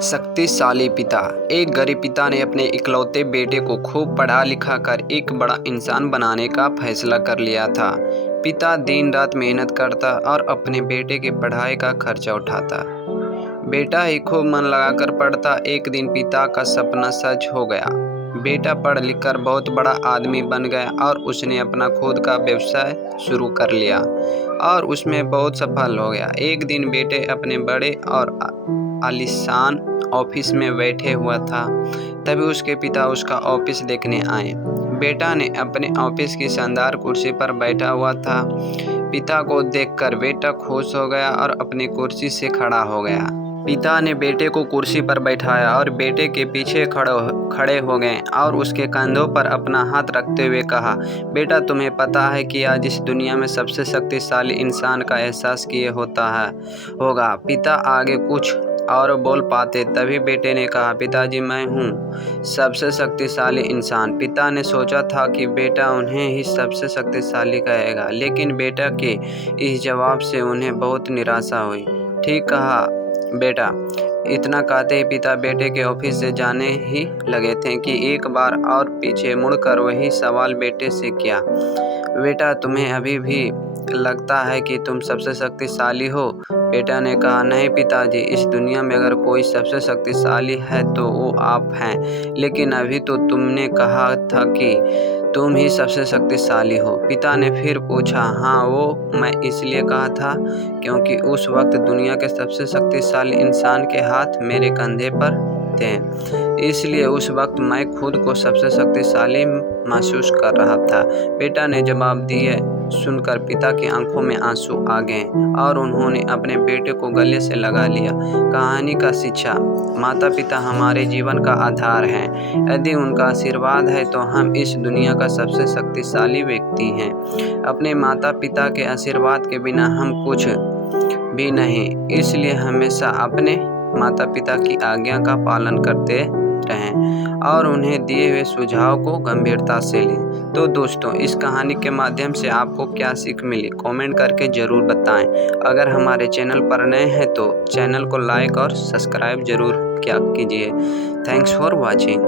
शक्तिशाली पिता। एक गरीब पिता ने अपने इकलौते बेटे को खूब पढ़ा लिखा कर एक बड़ा इंसान बनाने का फैसला कर लिया था। पिता दिन रात मेहनत करता और अपने बेटे की पढ़ाई का खर्चा उठाता। बेटा ही खूब मन लगाकर पढ़ता। एक दिन पिता का सपना सच हो गया। बेटा पढ़ लिख कर बहुत बड़ा आदमी बन गया और उसने अपना खुद का व्यवसाय शुरू कर लिया और उसमें बहुत सफल हो गया। एक दिन बेटे अपने बड़े और आलीशान ऑफिस में बैठे हुआ था, तभी उसके पिता उसका ऑफिस देखने आए। बेटा ने अपने ऑफिस की शानदार कुर्सी पर बैठा हुआ था। पिता को देखकर बेटा खुश हो गया और अपनी कुर्सी से खड़ा हो गया। पिता ने बेटे को कुर्सी पर बैठाया और बेटे के पीछे खड़े हो गए और उसके कंधों पर अपना हाथ रखते हुए कहा, बेटा तुम्हें पता है कि आज इस दुनिया में सबसे शक्तिशाली इंसान का एहसास किए होगा। पिता आगे कुछ और बोल पाते, तभी बेटे ने कहा, पिताजी मैं हूँ सबसे शक्तिशाली इंसान। पिता ने सोचा था कि बेटा उन्हें ही सबसे शक्तिशाली कहेगा, लेकिन बेटा के इस जवाब से उन्हें बहुत निराशा हुई। ठीक कहा बेटा। इतना कहते ही पिता बेटे के ऑफिस से जाने ही लगे थे कि एक बार और पीछे मुड़कर वही सवाल बेटे से किया, बेटा तुम्हें अभी भी लगता है कि तुम सबसे शक्तिशाली हो? बेटा ने कहा, नहीं पिताजी, इस दुनिया में अगर कोई सबसे शक्तिशाली है तो वो आप हैं, लेकिन अभी तो तुमने कहा था कि तुम ही सबसे शक्तिशाली हो। पिता ने फिर पूछा, हाँ वो मैं इसलिए कहा था क्योंकि उस वक्त दुनिया के सबसे शक्तिशाली इंसान के हाथ मेरे कंधे पर थे, इसलिए उस वक्त मैं खुद को सबसे शक्तिशाली महसूस कर रहा था। बेटा ने जवाब दिए सुनकर पिता की आंखों में आंसू आ गए और उन्होंने अपने बेटे को गले से लगा लिया। कहानी का शिक्षा। माता पिता हमारे जीवन का आधार हैं। यदि उनका आशीर्वाद है तो हम इस दुनिया का सबसे शक्तिशाली व्यक्ति हैं। अपने माता पिता के आशीर्वाद के बिना हम कुछ भी नहीं, इसलिए हमेशा अपने माता पिता की आज्ञा का पालन करते रहें और उन्हें दिए हुए सुझाव को गंभीरता से लें। तो दोस्तों, इस कहानी के माध्यम से आपको क्या सीख मिली, कमेंट करके ज़रूर बताएं। अगर हमारे चैनल पर नए हैं तो चैनल को लाइक और सब्सक्राइब ज़रूर कीजिए। Thanks for watching.